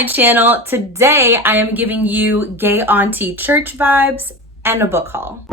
my channel. Today I am giving you gay auntie church vibes and a book haul.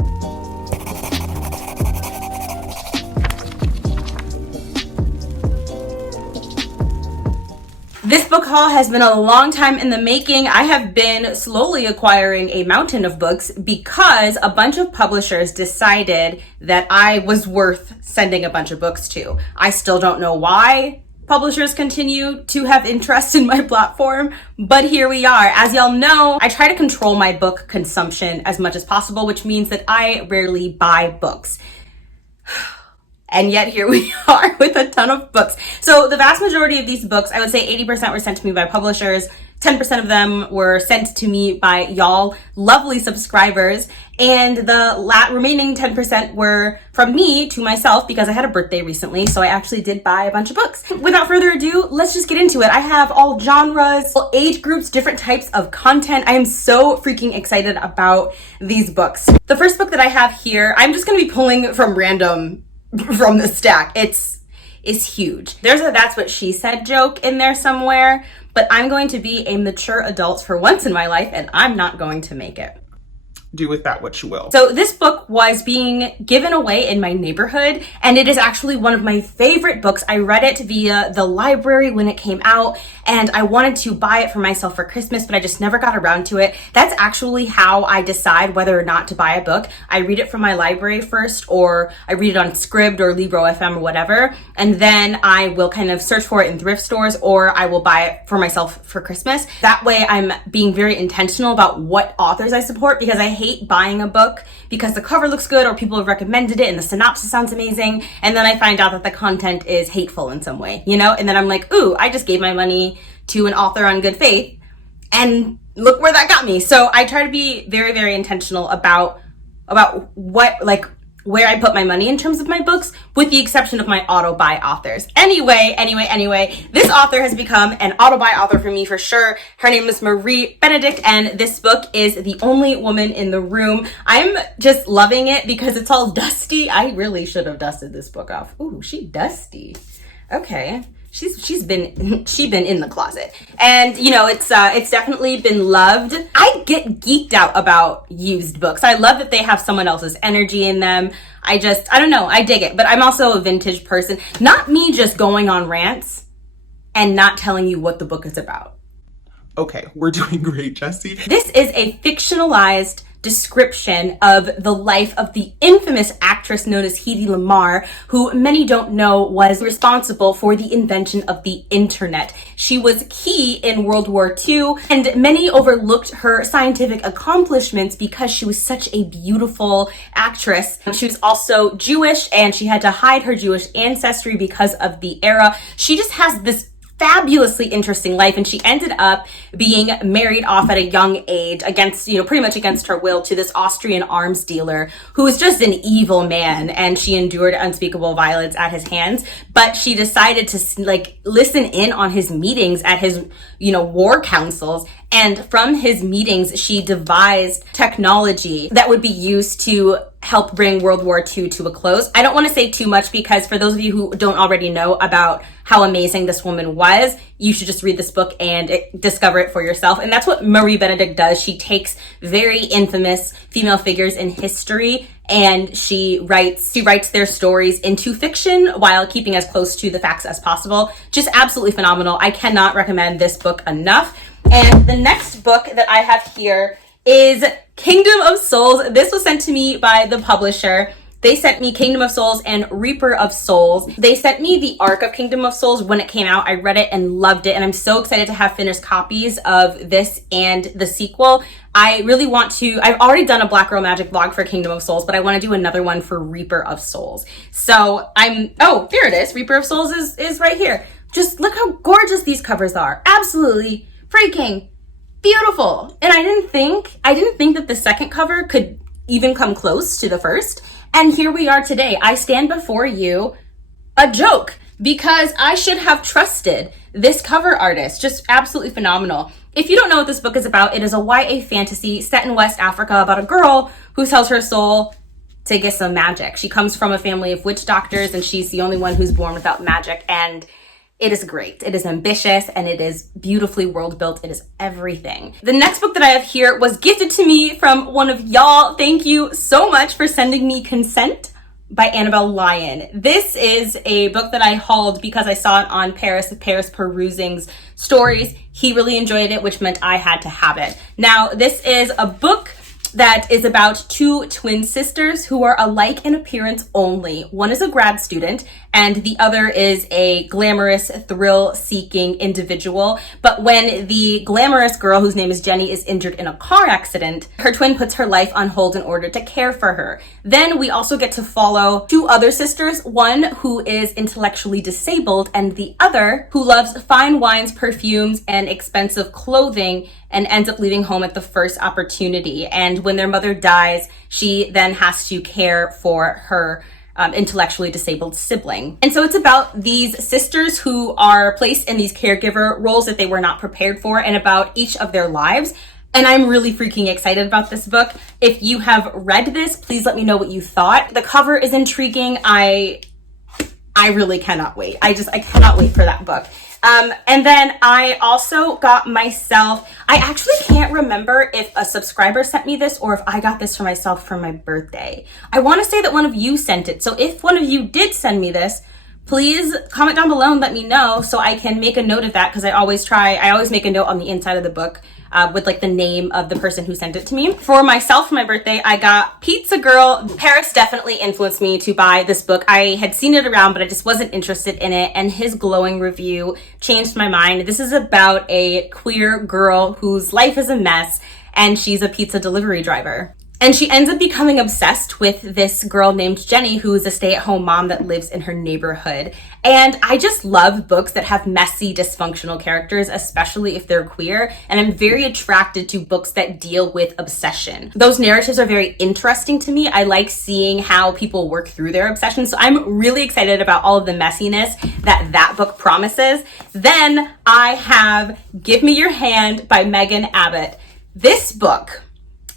This book haul has been a long time in the making. I have been slowly acquiring a mountain of books because a bunch of publishers decided that I was worth sending a bunch of books to. I still don't know why publishers continue to have interest in my platform, but here we are. As y'all know, I try to control my book consumption as much as possible, which means that I rarely buy books. And yet here we are with a ton of books. So the vast majority of these books, I would say 80% were sent to me by publishers. 10% of them were sent to me by y'all lovely subscribers. And the remaining 10% were from me to myself because I had a birthday recently. So I actually did buy a bunch of books. Without further ado, let's just get into it. I have all genres, all age groups, different types of content. I am so freaking excited about these books. The first book that I have here, I'm just going to be pulling from the stack. It's huge. There's a "that's what she said" joke in there somewhere, but I'm going to be a mature adult for once in my life and I'm not going to make it. Do with that what you will. So this book was being given away in my neighborhood, and it is actually one of my favorite books. I read it via the library when it came out, and I wanted to buy it for myself for Christmas, but I just never got around to it. That's actually how I decide whether or not to buy a book. I read it from my library first, or I read it on Scribd or Libro FM or whatever, and then I will kind of search for it in thrift stores, or I will buy it for myself for Christmas. That way I'm being very intentional about what authors I support, because I hate buying a book because the cover looks good or people have recommended it and the synopsis sounds amazing, and then I find out that the content is hateful in some way, you know? And then I'm like, ooh, I just gave my money to an author on good faith and look where that got me. So I try to be very, very intentional about where I put my money in terms of my books, with the exception of my auto-buy authors. Anyway, this author has become an auto-buy author for me for sure. Her name is Benedict, and this book is The Only Woman in the Room. I'm just loving it because it's all dusty. I really should have dusted this book off. Ooh, she dusty. Okay. She's been in the closet, and you know, it's definitely been loved. I get geeked out about used books. I love that they have someone else's energy in them. I don't know, I dig it. But I'm also a vintage person. Not me just going on rants and not telling you what the book is about. Okay, we're doing great, Jessie. This is a fictionalized description of the life of the infamous actress known as Hedy Lamarr, who many don't know was responsible for the invention of the internet. She was key in World War II, and many overlooked her scientific accomplishments because she was such a beautiful actress. She was also Jewish, and she had to hide her Jewish ancestry because of the era. She just has this fabulously interesting life, and she ended up being married off at a young age pretty much against her will, to this Austrian arms dealer who was just an evil man, and she endured unspeakable violence at his hands. But she decided to listen in on his meetings at his war councils, and from his meetings she devised technology that would be used to help bring World War II to a close. I don't want to say too much because for those of you who don't already know about how amazing this woman was, you should just read this book and discover it for yourself. And that's what Benedict does. She takes very infamous female figures in history and she writes their stories into fiction while keeping as close to the facts as possible. Just absolutely phenomenal. I cannot recommend this book enough. And the next book that I have here is Kingdom of Souls. This was sent to me by the publisher. They sent me Kingdom of Souls and Reaper of Souls. They sent me the arc of Kingdom of Souls when it came out. I read it and loved it, and I'm so excited to have finished copies of this and the sequel. I really want to, I've already done a Black Girl Magic vlog for Kingdom of Souls, but I want to do another one for Reaper of Souls. So oh, there it is. Reaper of Souls is right here. Just look how gorgeous these covers are. Absolutely freaking beautiful. And I didn't think that the second cover could even come close to the first. And here we are today. I stand before you a joke because I should have trusted this cover artist. Just absolutely phenomenal. If you don't know what this book is about, it is a YA fantasy set in West Africa about a girl who sells her soul to get some magic. She comes from a family of witch doctors and she's the only one who's born without magic. And It is great. It is ambitious and it is beautifully world built. It is everything. The next book that I have here was gifted to me from one of y'all. Thank you so much for sending me Consent by Annabelle Lyon. This is a book that I hauled because I saw it on Paris Perusing's stories. He really enjoyed it, which meant I had to have it. Now, this is a book that is about two twin sisters who are alike in appearance only. One is a grad student and the other is a glamorous, thrill-seeking individual. But when the glamorous girl, whose name is Jenny, is injured in a car accident, her twin puts her life on hold in order to care for her. Then we also get to follow two other sisters, one who is intellectually disabled and the other who loves fine wines, perfumes, and expensive clothing and ends up leaving home at the first opportunity. And when their mother dies, she then has to care for her intellectually disabled sibling. And so it's about these sisters who are placed in these caregiver roles that they were not prepared for, and about each of their lives. And I'm really freaking excited about this book. If you have read this, please let me know what you thought. The cover is intriguing. I really cannot wait. I cannot wait for that book. And then I also got myself, I actually can't remember if a subscriber sent me this or if I got this for myself for my birthday. I want to say that one of you sent it. So if one of you did send me this, please comment down below and let me know so I can make a note of that, because I always make a note on the inside of the book with like the name of the person who sent it to me. For myself, for my birthday, I got Pizza Girl. Paris definitely influenced me to buy this book. I had seen it around, but I just wasn't interested in it, and his glowing review changed my mind. This is about a queer girl whose life is a mess, and she's a pizza delivery driver. And she ends up becoming obsessed with this girl named Jenny, who is a stay-at-home mom that lives in her neighborhood. And I just love books that have messy, dysfunctional characters, especially if they're queer. And I'm very attracted to books that deal with obsession. Those narratives are very interesting to me. I like seeing how people work through their obsession. So I'm really excited about all of the messiness that book promises. Then I have Give Me Your Hand by Megan Abbott. This book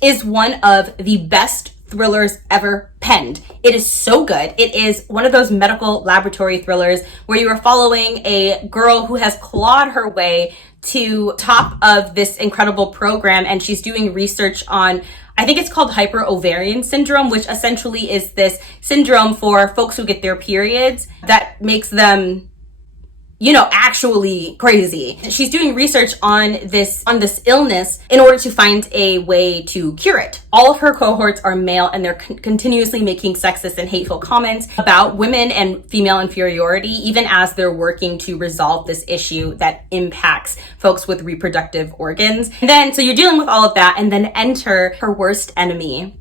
is one of the best thrillers ever penned. It is so good. It is one of those medical laboratory thrillers where you are following a girl who has clawed her way to top of this incredible program, and she's doing research on, I think it's called hyperovarian syndrome, which essentially is this syndrome for folks who get their periods that makes them, you know, actually crazy. She's doing research on this illness in order to find a way to cure it. All of her cohorts are male, and they're continuously making sexist and hateful comments about women and female inferiority, even as they're working to resolve this issue that impacts folks with reproductive organs. And then, so you're dealing with all of that, and then enter her worst enemy,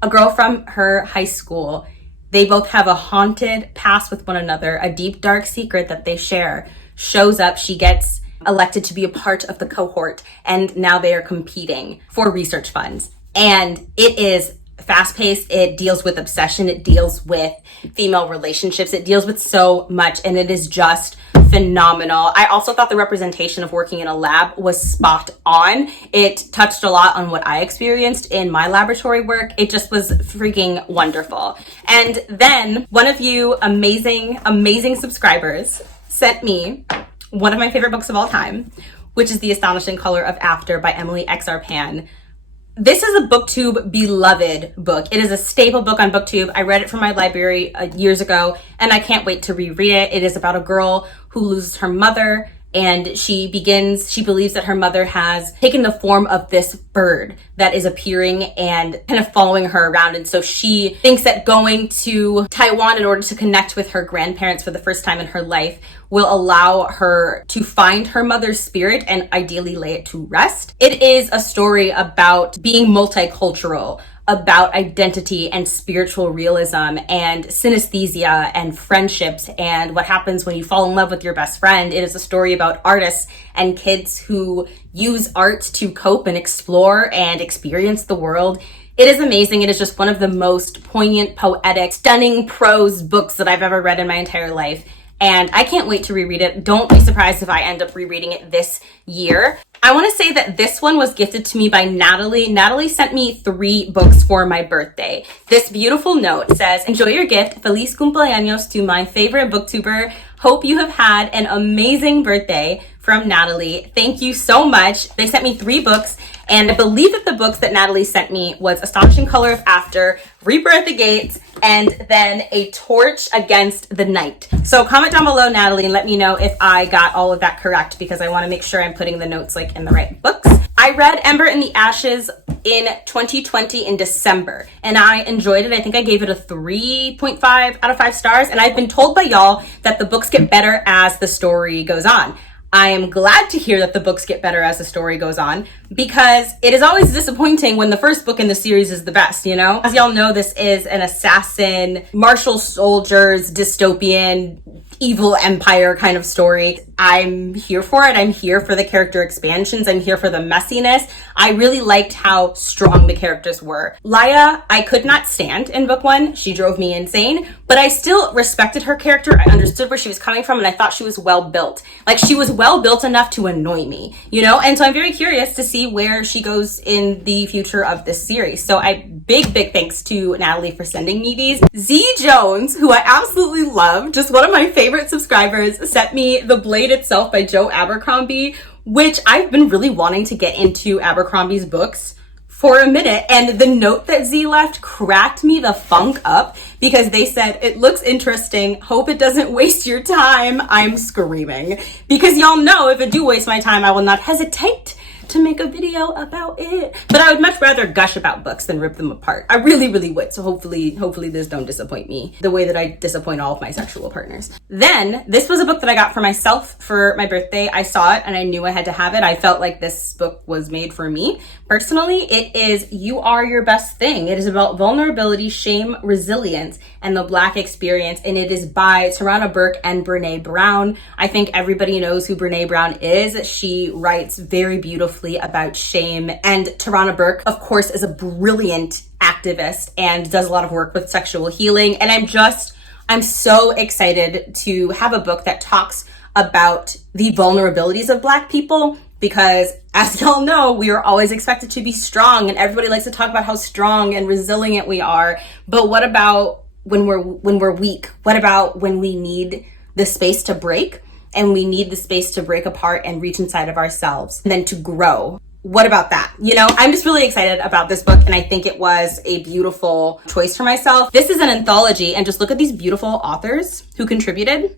a girl from her high school. They both have a haunted past with one another, a deep, dark secret that they share. Shows up, she gets elected to be a part of the cohort, and now they are competing for research funds. And it is fast-paced, it deals with obsession, it deals with female relationships, it deals with so much, and it is just phenomenal. I also thought the representation of working in a lab was spot on. It touched a lot on what I experienced in my laboratory work. It just was freaking wonderful. And then one of you amazing subscribers sent me one of my favorite books of all time, which is The Astonishing Color of After by Emily XR Pan. This is a BookTube beloved book. It is a staple book on BookTube. I read it from my library years ago, and I can't wait to reread it. It is about a girl who loses her mother, and she believes that her mother has taken the form of this bird that is appearing and kind of following her around. And so she thinks that going to Taiwan in order to connect with her grandparents for the first time in her life will allow her to find her mother's spirit and ideally lay it to rest. It is a story about being multicultural, about identity and spiritual realism and synesthesia and friendships and what happens when you fall in love with your best friend. It is a story about artists and kids who use art to cope and explore and experience the world. It is amazing. It is just one of the most poignant, poetic, stunning prose books that I've ever read in my entire life. And I can't wait to reread it. Don't be surprised if I end up rereading it this year. I want to say that this one was gifted to me by Natalie. Natalie sent me 3 books for my birthday. This beautiful note says, "Enjoy your gift. Feliz cumpleaños to my favorite booktuber. Hope you have had an amazing birthday from Natalie. Thank you so much. They sent me 3 books, and I believe that the books that Natalie sent me was Astonishing Color of After, Reaper at the Gates, and then A Torch Against the Night. So comment down below, Natalie, and let me know if I got all of that correct, because I want to make sure I'm putting the notes like in the right books. I read Ember in the Ashes in 2020 in December, and I enjoyed it. I think I gave it a 3.5 out of 5 stars, and I've been told by y'all that the books get better as the story goes on. I am glad to hear that the books get better as the story goes on, because it is always disappointing when the first book in the series is the best, you know? As y'all know, this is an assassin, martial soldiers, dystopian, evil empire kind of story. I'm here for it. I'm here for the character expansions. I'm here for the messiness. I really liked how strong the characters were. Laya, I could not stand in book 1. She drove me insane, but I still respected her character. I understood where she was coming from, and I thought she was well built. Like, she was well built enough to annoy me, you know? And so I'm very curious to see where she goes in the future of this series. So big thanks to Natalie for sending me these. Z Jones, who I absolutely love, just one of my favorite subscribers, sent me The Blade Itself by Joe Abercrombie, which I've been really wanting to get into Abercrombie's books for a minute, and the note that Z left cracked me the funk up, because they said, "It looks interesting. Hope it doesn't waste your time." I'm screaming, because y'all know if it do waste my time, I will not hesitate to make a video about it. But I would much rather gush about books than rip them apart. I really would. So hopefully this don't disappoint me the way that I disappoint all of my sexual partners. Then this was a book that I got for myself for my birthday. I saw it and I knew I had to have it. I felt like this book was made for me. Personally, it is You Are Your Best Thing. It is about vulnerability, shame, resilience, and the Black experience. And it is by Tarana Burke and Brene Brown. I think everybody knows who Brene Brown is. She writes very beautifully about shame. And Tarana Burke, of course, is a brilliant activist and does a lot of work with sexual healing. And I'm so excited to have a book that talks about the vulnerabilities of Black people, because as y'all know, we are always expected to be strong, and everybody likes to talk about how strong and resilient we are. But what about when we're weak? What about when we need the space to break, and we need the space to break apart and reach inside of ourselves and then to grow? What about that? You know, I'm just really excited about this book, and I think it was a beautiful choice for myself. This is an anthology, and just look at these beautiful authors who contributed.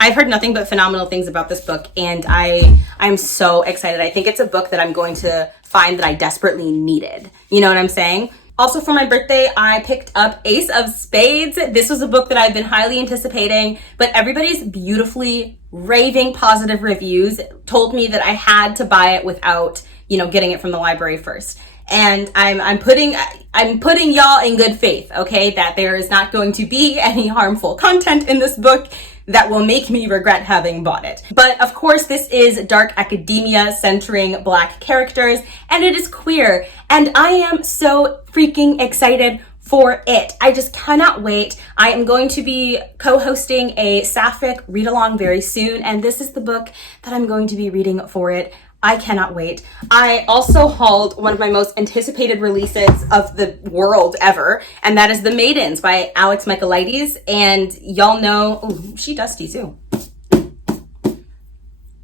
I've heard nothing but phenomenal things about this book, and I'm so excited. I think it's a book that I'm going to find that I desperately needed. You know what I'm saying? Also for my birthday, I picked up Ace of Spades. This was a book that I've been highly anticipating, but everybody's beautifully raving positive reviews told me that I had to buy it without, getting it from the library first. And I'm putting y'all in good faith, okay, that there is not going to be any harmful content in this book that will make me regret having bought it. But of course, this is dark academia centering Black characters, and it is queer, and I am so freaking excited for it. I just cannot wait. I am going to be co-hosting a sapphic read-along very soon, and this is the book that I'm going to be reading for it. I cannot wait. I also hauled one of my most anticipated releases of the world ever, and that is The Maidens by Alex Michaelides. And y'all know, ooh, she dusty too.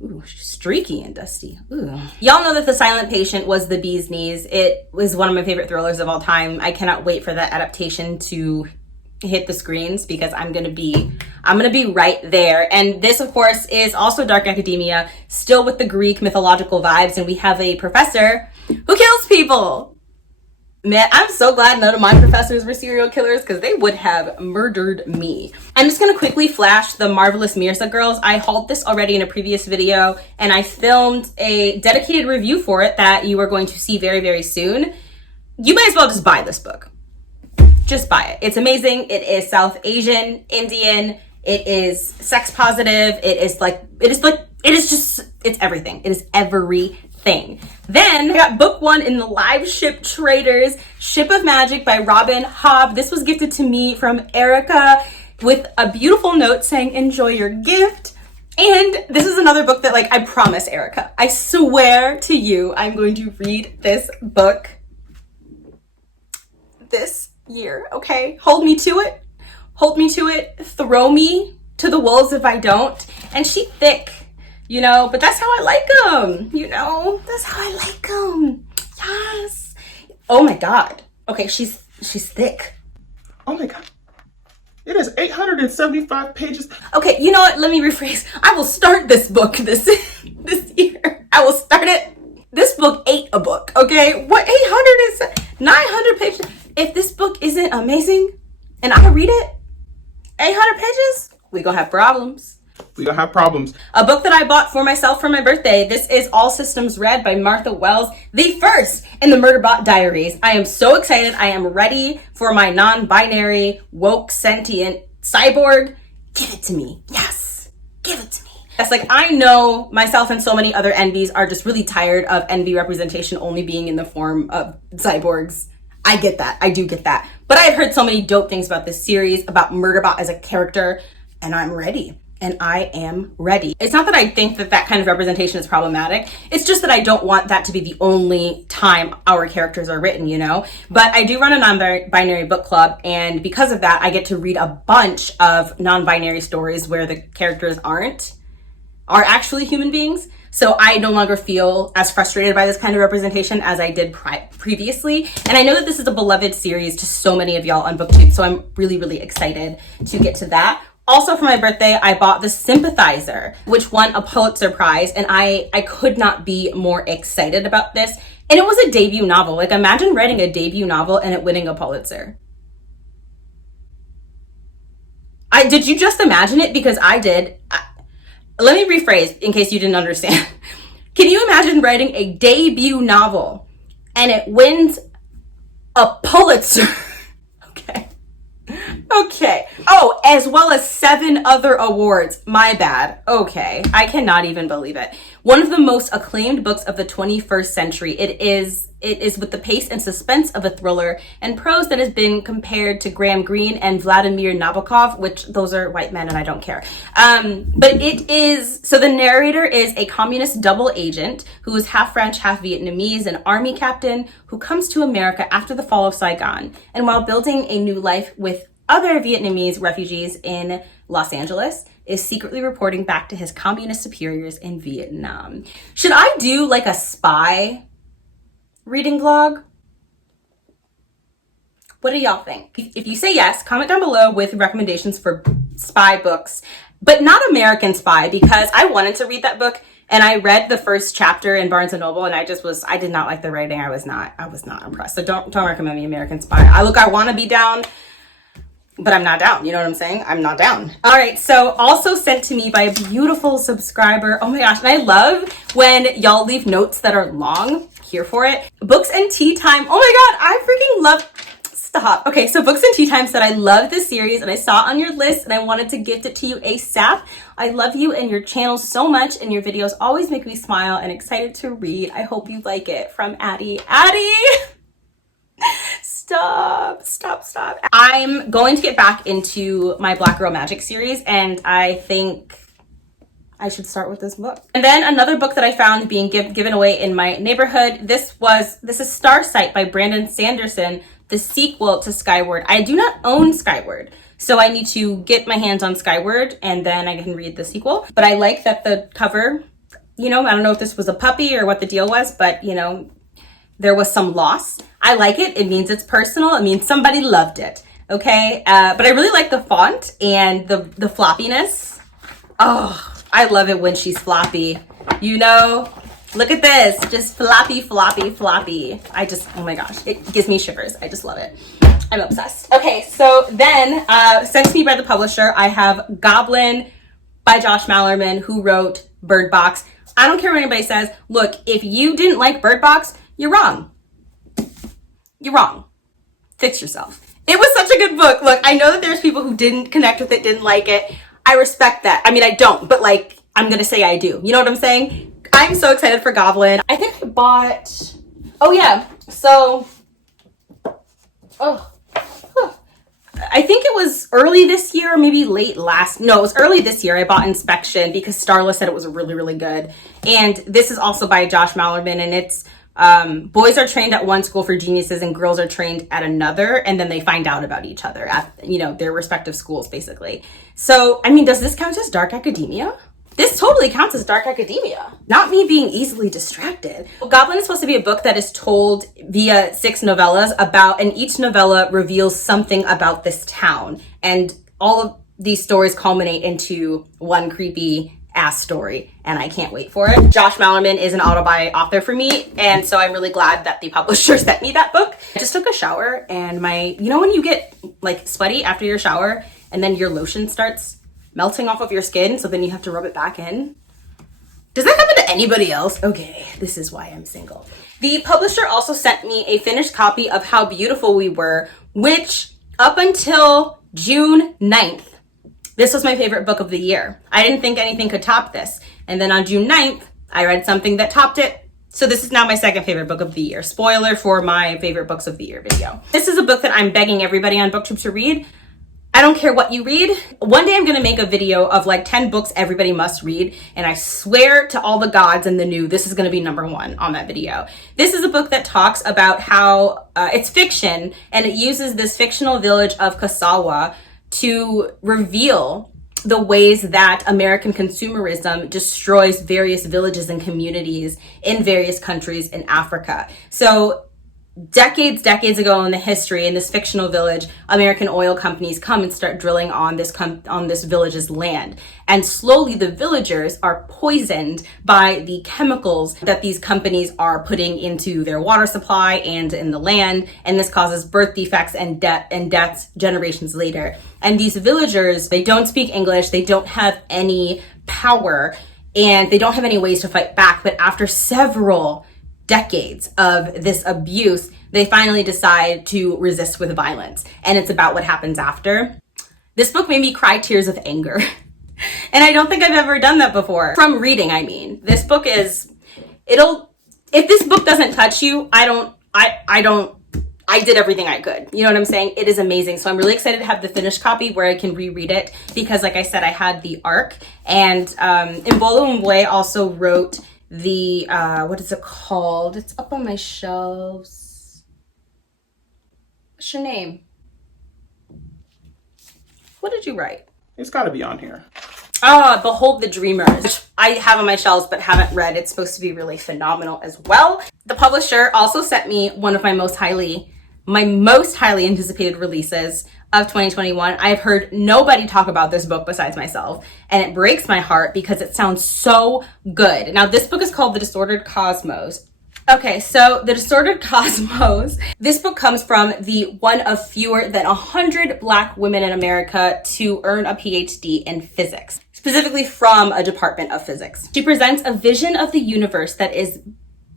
Ooh, she's streaky and dusty. Ooh. Y'all know that The Silent Patient was the bee's knees. It was one of my favorite thrillers of all time. I cannot wait for that adaptation to hit the screens, because I'm gonna be right there. And this, of course, is also dark academia, still with the Greek mythological vibes, and we have a professor who kills people. Man, I'm so glad none of my professors were serial killers, because they would have murdered me. I'm just gonna quickly flash the Marvelous Mirza girls. I hauled this already in a previous video, and I filmed a dedicated review for it that you are going to see very, very soon. You may as well just buy this book. Just buy it. It's amazing. It is South Asian, Indian. It is sex positive. It's everything. It is everything. Then I got book 1 in the Live Ship Traders, Ship of Magic by Robin Hobb. This was gifted to me from Erica with a beautiful note saying, "Enjoy your gift." And this is another book that, I promise, Erica, I swear to you, I'm going to read this book this year, okay? Hold me to it. Throw me to the wolves if I don't. And she thick, you know, but that's how I like them, you know? That's how I like them. Yes. Oh my God. Okay, she's thick. Oh my God. It is 875 pages. Okay, you know what? Let me rephrase. I will start this book this year. I will start it. This book ain't a book, okay? What 900 pages? If this book isn't amazing and I read it, 800 pages, we gonna have problems. We gonna have problems. A book that I bought for myself for my birthday. This is All Systems Red by Martha Wells, the first in the Murderbot Diaries. I am so excited. I am ready for my non-binary, woke, sentient cyborg. Give it to me. Yes. Give it to me. That's like, I know myself and so many other NBs are just really tired of NB representation only being in the form of cyborgs. I get that. I do get that. But I've heard so many dope things about this series, about Murderbot as a character, and I'm ready. And I am ready. It's not that I think that that kind of representation is problematic. It's just that I don't want that to be the only time our characters are written, you know? But I do run a non-binary book club, and because of that, I get to read a bunch of non-binary stories where the characters are actually human beings. So I no longer feel as frustrated by this kind of representation as I did previously. And I know that this is a beloved series to so many of y'all on BookTube, so I'm really, really excited to get to that. Also for my birthday, I bought the Sympathizer, which won a Pulitzer Prize, and I could not be more excited about this. And it was a debut novel. Like, imagine writing a debut novel and it winning a Pulitzer. Did you just imagine it? Because I did. Let me rephrase in case you didn't understand. Can you imagine writing a debut novel and it wins a Pulitzer? Okay. Oh, as well as 7 other awards. My bad. Okay. I cannot even believe it. One of the most acclaimed books of the 21st century. It is with the pace and suspense of a thriller and prose that has been compared to Graham Greene and Vladimir Nabokov, which those are white men and I don't care. But it is, so the narrator is a communist double agent who is half French, half Vietnamese, an army captain who comes to America after the fall of Saigon. And while building a new life with other Vietnamese refugees in Los Angeles, is secretly reporting back to his communist superiors in Vietnam. Should I do like a spy reading vlog? What do y'all think? If you say yes, comment down below with recommendations for spy books, but not American Spy, because I wanted to read that book and I read the first chapter in Barnes & Noble and I did not like the writing. I was not impressed. So don't recommend me American Spy. I want to be down, but I'm not down. You know what I'm saying? I'm not down. All right. So also sent to me by a beautiful subscriber. Oh my gosh. And I love when y'all leave notes that are long. Here for it. Books and Tea Time. Oh my God. I freaking love. Stop. Okay. So Books and Tea Time said, I love this series and I saw it on your list and I wanted to gift it to you ASAP. I love you and your channel so much and your videos always make me smile and excited to read. I hope you like it. From Addie. Addie! Stop. I'm going to get back into my Black Girl Magic series, and I think I should start with this book. And then another book that I found being given away in my neighborhood. This is Starsight by Brandon Sanderson, the sequel to Skyward. I do not own Skyward, so I need to get my hands on Skyward and then I can read the sequel. But I like that the cover, you know, I don't know if this was a puppy or what the deal was, but you know, there was some loss. I like it. It means it's personal. It means somebody loved it. Okay. But I really like the font and the floppiness. Oh, I love it when she's floppy. You know, look at this. Just floppy. Oh my gosh. It gives me shivers. I just love it. I'm obsessed. Okay. So then, sent to me by the publisher, I have Goblin by Josh Malerman, who wrote Bird Box. I don't care what anybody says. Look, if you didn't like Bird Box, you're wrong. You're wrong. Fix yourself. It was such a good book. Look, I know that there's people who didn't connect with it, didn't like it. I respect that. I mean, I don't, but like, I'm going to say I do. You know what I'm saying? I'm so excited for Goblin. I think I bought, oh yeah. So, I think it was early this year, maybe late last, no, it was early this year. I bought Inspection because Starla said it was really, really good. And this is also by Josh Malerman, and it's Boys are trained at one school for geniuses and girls are trained at another, and then they find out about each other at, you know, their respective schools, basically. So, I mean, does this count as dark academia? This totally counts as dark academia. Not me being easily distracted. Goblin is supposed to be a book that is told via 6 novellas about, and each novella reveals something about this town. And all of these stories culminate into one creepy ass story, and I can't wait for it. Josh Malerman is an autobi author for me, and so I'm really glad that the publisher sent me that book. I just took a shower, and you know when you get like sweaty after your shower, and then your lotion starts melting off of your skin, so then you have to rub it back in? Does that happen to anybody else? Okay, this is why I'm single. The publisher also sent me a finished copy of How Beautiful We Were, which up until June 9th, this was my favorite book of the year. I didn't think anything could top this. And then on June 9th, I read something that topped it. So this is now my second favorite book of the year. Spoiler for my favorite books of the year video. This is a book that I'm begging everybody on BookTube to read. I don't care what you read. One day I'm gonna make a video of like 10 books everybody must read. And I swear to all the gods and the new, this is gonna be #1 on that video. This is a book that talks about how it's fiction, and it uses this fictional village of Kasawa to reveal the ways that American consumerism destroys various villages and communities in various countries in Africa. So decades ago in the history, in this fictional village, American oil companies come and start drilling on this village's land. And slowly the villagers are poisoned by the chemicals that these companies are putting into their water supply and in the land. And this causes birth defects and deaths generations later. And these villagers, they don't speak English, they don't have any power, and they don't have any ways to fight back. But after several decades of this abuse, they finally decide to resist with violence. And it's about what happens after. This book made me cry tears of anger. And I don't think I've ever done that before. From reading, I mean. This book is, if this book doesn't touch you, I did everything I could. You know what I'm saying? It is amazing. So I'm really excited to have the finished copy where I can reread it, because like I said, I had the ARC, and Mbolo Mbwe also wrote the, what is it called? It's up on my shelves. What's your name? What did you write? It's got to be on here. Behold the Dreamers, which I have on my shelves but haven't read. It's supposed to be really phenomenal as well. The publisher also sent me one of my most highly anticipated releases of 2021. I've heard nobody talk about this book besides myself, and it breaks my heart because it sounds so good. Now, this book is called The Disordered Cosmos. Okay, so The Disordered Cosmos, this book comes from the one of fewer than 100 Black women in America to earn a PhD in physics, specifically from a department of physics. She presents a vision of the universe that is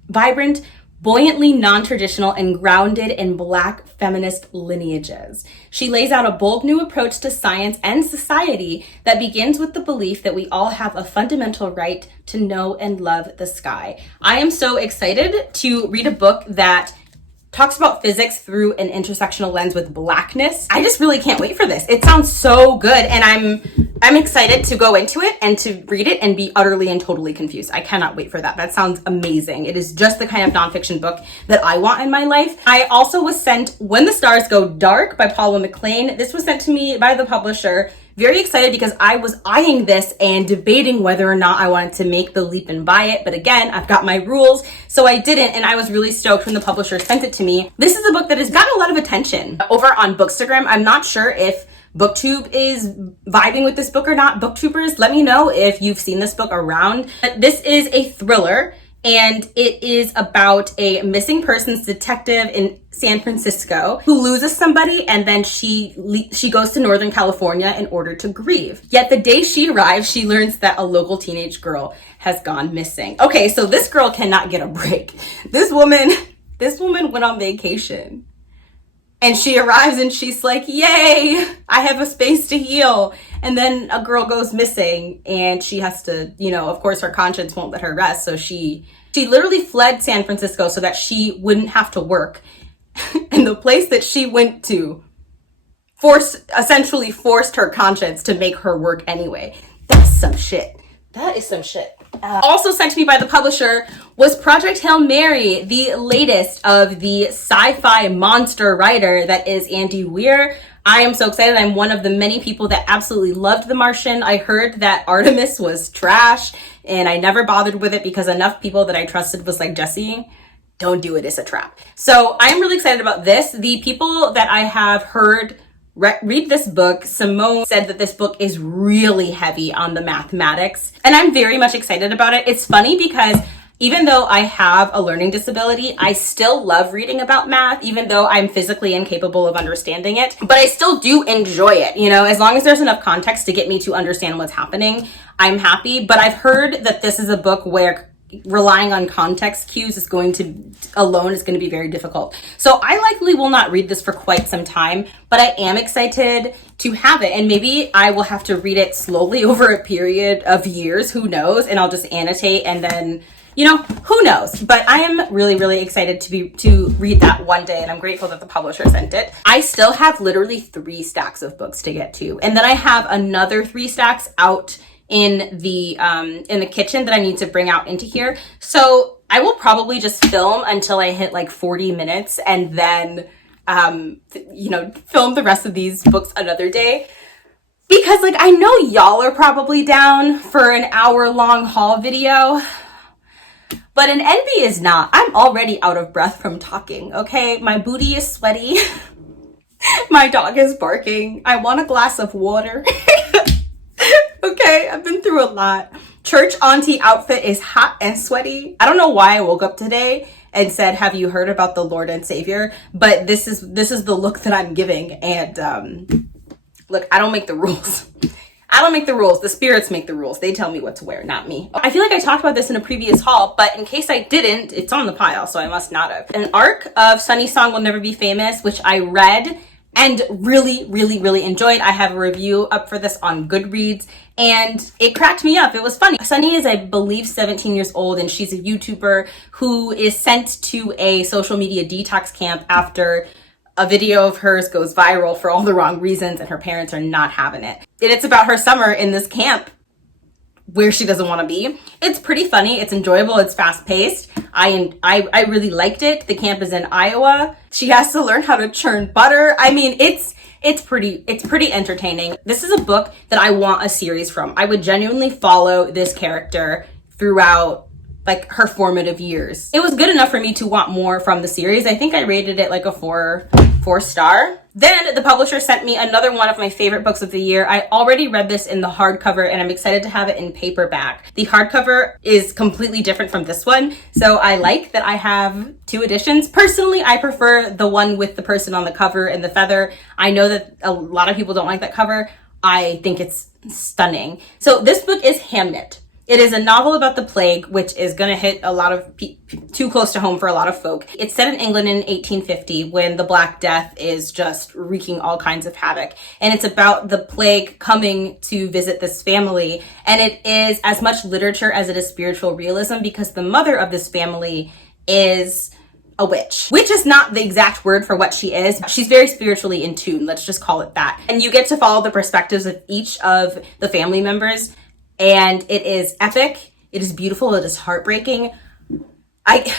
vibrant, buoyantly non-traditional, and grounded in Black feminist lineages. She lays out a bold new approach to science and society that begins with the belief that we all have a fundamental right to know and love the sky. I am so excited to read a book that talks about physics through an intersectional lens with Blackness. I just really can't wait for this. It sounds so good, and I'm excited to go into it and to read it and be utterly and totally confused. I cannot wait for that. That sounds amazing. It is just the kind of nonfiction book that I want in my life. I also was sent When the Stars Go Dark by Paula McLean. This was sent to me by the publisher. Very excited because I was eyeing this and debating whether or not I wanted to make the leap and buy it. But again, I've got my rules, so I didn't, and I was really stoked when the publisher sent it to me. This is a book that has gotten a lot of attention over on Bookstagram. I'm not sure if BookTube is vibing with this book or not. Booktubers, let me know if you've seen this book around. This is a thriller, and it is about a missing persons detective in San Francisco who loses somebody, and then she goes to Northern California in order to grieve. Yet the day she arrives, she learns that a local teenage girl has gone missing. Okay, so this girl cannot get a break. This woman went on vacation. And she arrives and she's like, yay, I have a space to heal. And then a girl goes missing, and she has to, of course her conscience won't let her rest. So she literally fled San Francisco so that she wouldn't have to work. And the place that she went to essentially forced her conscience to make her work anyway. That's some shit. That is some shit. Also sent to me by the publisher was Project Hail Mary, the latest of the sci-fi monster writer that is Andy Weir. I am so excited. I'm one of the many people that absolutely loved The Martian. I heard that Artemis was trash, and I never bothered with it because enough people that I trusted was like, Jesse, don't do it, it's a trap. So I am really excited about this. The people that I have heard read this book, Simone said that this book is really heavy on the mathematics, and I'm very much excited about it. It's funny because even though I have a learning disability, I still love reading about math, even though I'm physically incapable of understanding it. But I still do enjoy it, you know, as long as there's enough context to get me to understand what's happening, I'm happy. But I've heard that this is a book where relying on context cues is going to be very difficult. So I likely will not read this for quite some time, but I am excited to have it. And maybe I will have to read it slowly over a period of years, who knows? And I'll just annotate and then, you know, who knows? But I am really, really excited to read that one day, and I'm grateful that the publisher sent it. I still have literally 3 stacks of books to get to. And then I have another 3 stacks out in the kitchen that I need to bring out into here. So I will probably just film until I hit like 40 minutes and then, you know, film the rest of these books another day. Because like, I know y'all are probably down for an hour-long haul video, but an envy is not. I'm already out of breath from talking, okay? My booty is sweaty. My dog is barking. I want a glass of water. Okay, I've been through a lot. Church auntie outfit is hot and sweaty. I don't know why I woke up today and said, have you heard about the Lord and Savior? But this is the look that I'm giving. And look, I don't make the rules. I don't make the rules. The spirits make the rules. They tell me what to wear, not me. I feel like I talked about this in a previous haul, but in case I didn't, it's on the pile, so I must not have. An arc of Sunny Song Will Never Be Famous, which I read and really, really, really enjoyed. I have a review up for this on Goodreads, and it cracked me up. It was funny. Sunny is, I believe, 17 years old, and she's a YouTuber who is sent to a social media detox camp after a video of hers goes viral for all the wrong reasons, and her parents are not having it. And it's about her summer in this camp where she doesn't want to be. It's pretty funny. It's enjoyable. It's fast-paced. I really liked it. The camp is in Iowa. She has to learn how to churn butter. I mean, it's pretty entertaining. This is a book that I want a series from. I would genuinely follow this character throughout like her formative years. It was good enough for me to want more from the series. I think I rated it like a 4 star. Then the publisher sent me another one of my favorite books of the year. I already read this in the hardcover, and I'm excited to have it in paperback. The hardcover is completely different from this one, so I like that I have 2 editions. Personally, I prefer the one with the person on the cover and the feather. I know that a lot of people don't like that cover. I think it's stunning. So this book is HamKnit. It is a novel about the plague, which is going to hit a lot of too close to home for a lot of folk. It's set in England in 1850 when the Black Death is just wreaking all kinds of havoc. And it's about the plague coming to visit this family. And it is as much literature as it is spiritual realism, because the mother of this family is a witch. Witch is not the exact word for what she is. She's very spiritually in tune. Let's just call it that. And you get to follow the perspectives of each of the family members. And it is epic. It is beautiful. It is heartbreaking. It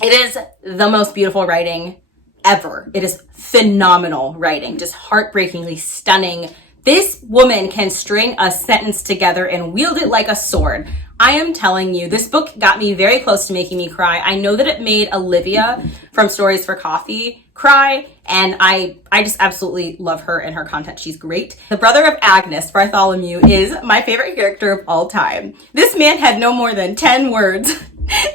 is the most beautiful writing ever. It is phenomenal writing, just heartbreakingly stunning. This woman can string a sentence together and wield it like a sword. I am telling you, this book got me very close to making me cry. I know that it made Olivia from Stories for Coffee cry, and I just absolutely love her and her content. She's great. The brother of Agnes, Bartholomew, is my favorite character of all time. This man had no more than 10 words,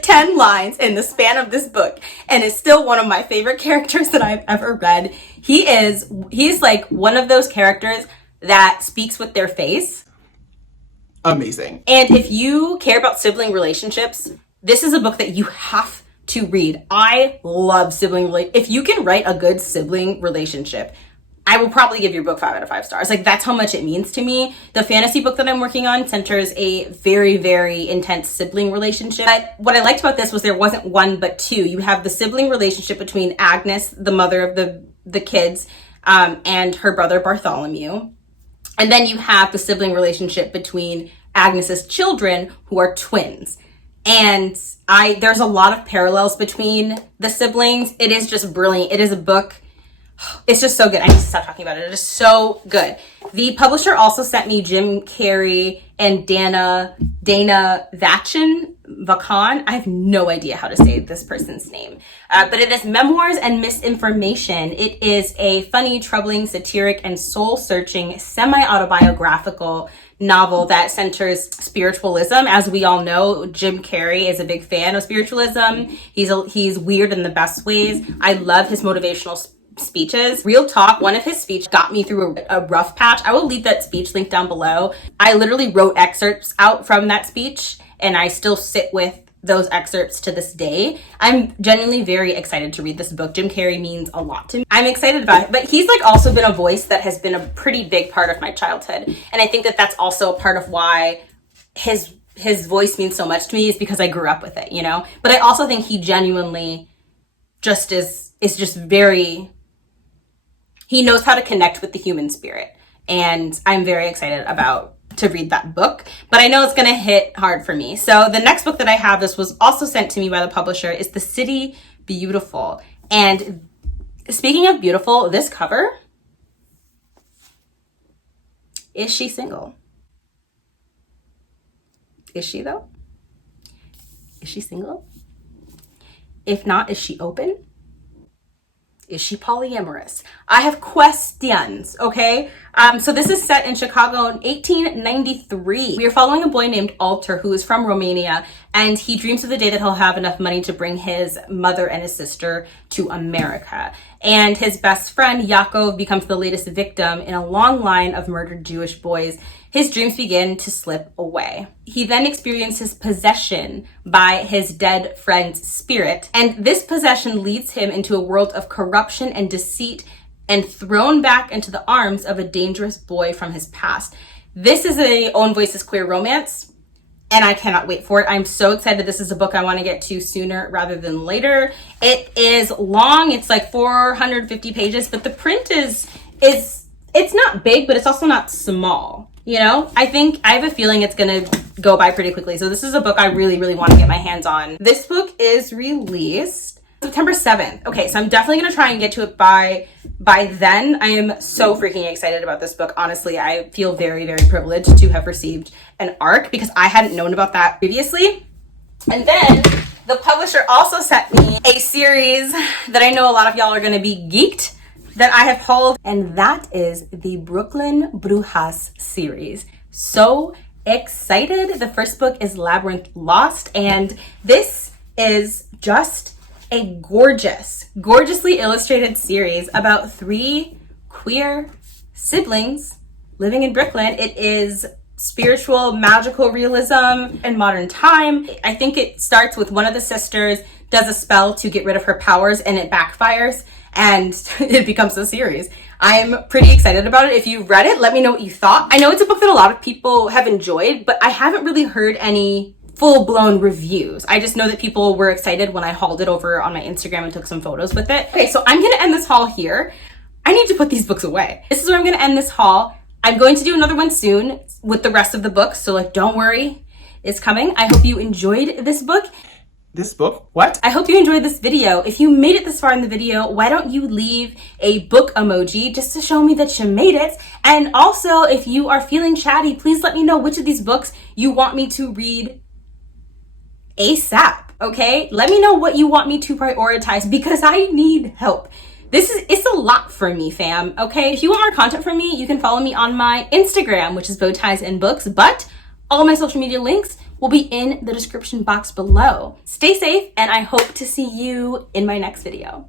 10 lines in the span of this book, and is still one of my favorite characters that I've ever read. He's like one of those characters that speaks with their face. Amazing. And if you care about sibling relationships, this is a book that you have to read. I love if you can write a good sibling relationship, I will probably give your book 5 out of 5 stars. Like, that's how much it means to me. The fantasy book that I'm working on centers a very, very intense sibling relationship. But what I liked about this was there wasn't 1, but 2. You have the sibling relationship between Agnes, the mother of the kids, and her brother Bartholomew. And then you have the sibling relationship between Agnes's children, who are twins. And there's a lot of parallels between the siblings. It is just brilliant. It is a book. It's just so good. I need to stop talking about it. It is so good. The publisher also sent me Jim Carrey and Dana Vachan. I have no idea how to say this person's name. But it is Memoirs and Misinformation. It is a funny, troubling, satiric, and soul-searching semi-autobiographical novel that centers spiritualism. As we all know, Jim Carrey is a big fan of spiritualism. He's weird in the best ways. I love his motivational speeches. Real talk, one of his speeches got me through a rough patch. I will leave that speech link down below. I literally wrote excerpts out from that speech, and I still sit with those excerpts to this day. I'm genuinely very excited to read this book. Jim Carrey means a lot to me. I'm excited about it, but he's like also been a voice that has been a pretty big part of my childhood. And I think that that's also a part of why his voice means so much to me, is because I grew up with it, you know? But I also think he genuinely just is just very, he knows how to connect with the human spirit. And I'm very excited to read that book, but I know it's going to hit hard for me. So the next book that I have, this was also sent to me by the publisher, is The City Beautiful. And speaking of beautiful, this cover, is she single? Is she though? Is she single? If not, is she open? Is she polyamorous? I have questions, okay? So this is set in Chicago in 1893. We are following a boy named Alter, who is from Romania, and he dreams of the day that he'll have enough money to bring his mother and his sister to America. And his best friend, Yakov, becomes the latest victim in a long line of murdered Jewish boys. His dreams begin to slip away. He then experiences possession by his dead friend's spirit, and this possession leads him into a world of corruption and deceit, and thrown back into the arms of a dangerous boy from his past. This is a Own Voices queer romance, and I cannot wait for it. I'm so excited. This is a book I want to get to sooner rather than later. It is long. It's like 450 pages, but the print is it's not big, but it's also not small. You know, I have a feeling it's going to go by pretty quickly. So this is a book I really, really want to get my hands on. This book is released September 7th. Okay, so I'm definitely going to try and get to it by then. I am so freaking excited about this book. Honestly, I feel very, very privileged to have received an ARC, because I hadn't known about that previously. And then the publisher also sent me a series that I know a lot of y'all are going to be geeked that I have hauled, and that is the Brooklyn Brujas series. So excited. The first book is Labyrinth Lost, and this is just a gorgeously illustrated series about 3 queer siblings living in Brooklyn. It is spiritual, magical realism in modern time. I think it starts with one of the sisters does a spell to get rid of her powers, and it backfires, and it becomes a series. I'm pretty excited about it. If you read it, let me know what you thought. I know it's a book that a lot of people have enjoyed, but I haven't really heard any full-blown reviews. I just know that people were excited when I hauled it over on my Instagram and took some photos with it. Okay, so I'm going to end this haul here. I need to put these books away. This is where I'm going to end this haul. I'm going to do another one soon with the rest of the books, so like, don't worry, it's coming. I hope you enjoyed this book. This book? What? I hope you enjoyed this video. If you made it this far in the video, why don't you leave a book emoji just to show me that you made it? And also, if you are feeling chatty, please let me know which of these books you want me to read ASAP, okay? Let me know what you want me to prioritize, because I need help. It's a lot for me, fam, okay? If you want more content from me, you can follow me on my Instagram, which is bowtiesandbooks, but all my social media links will be in the description box below. Stay safe, and I hope to see you in my next video.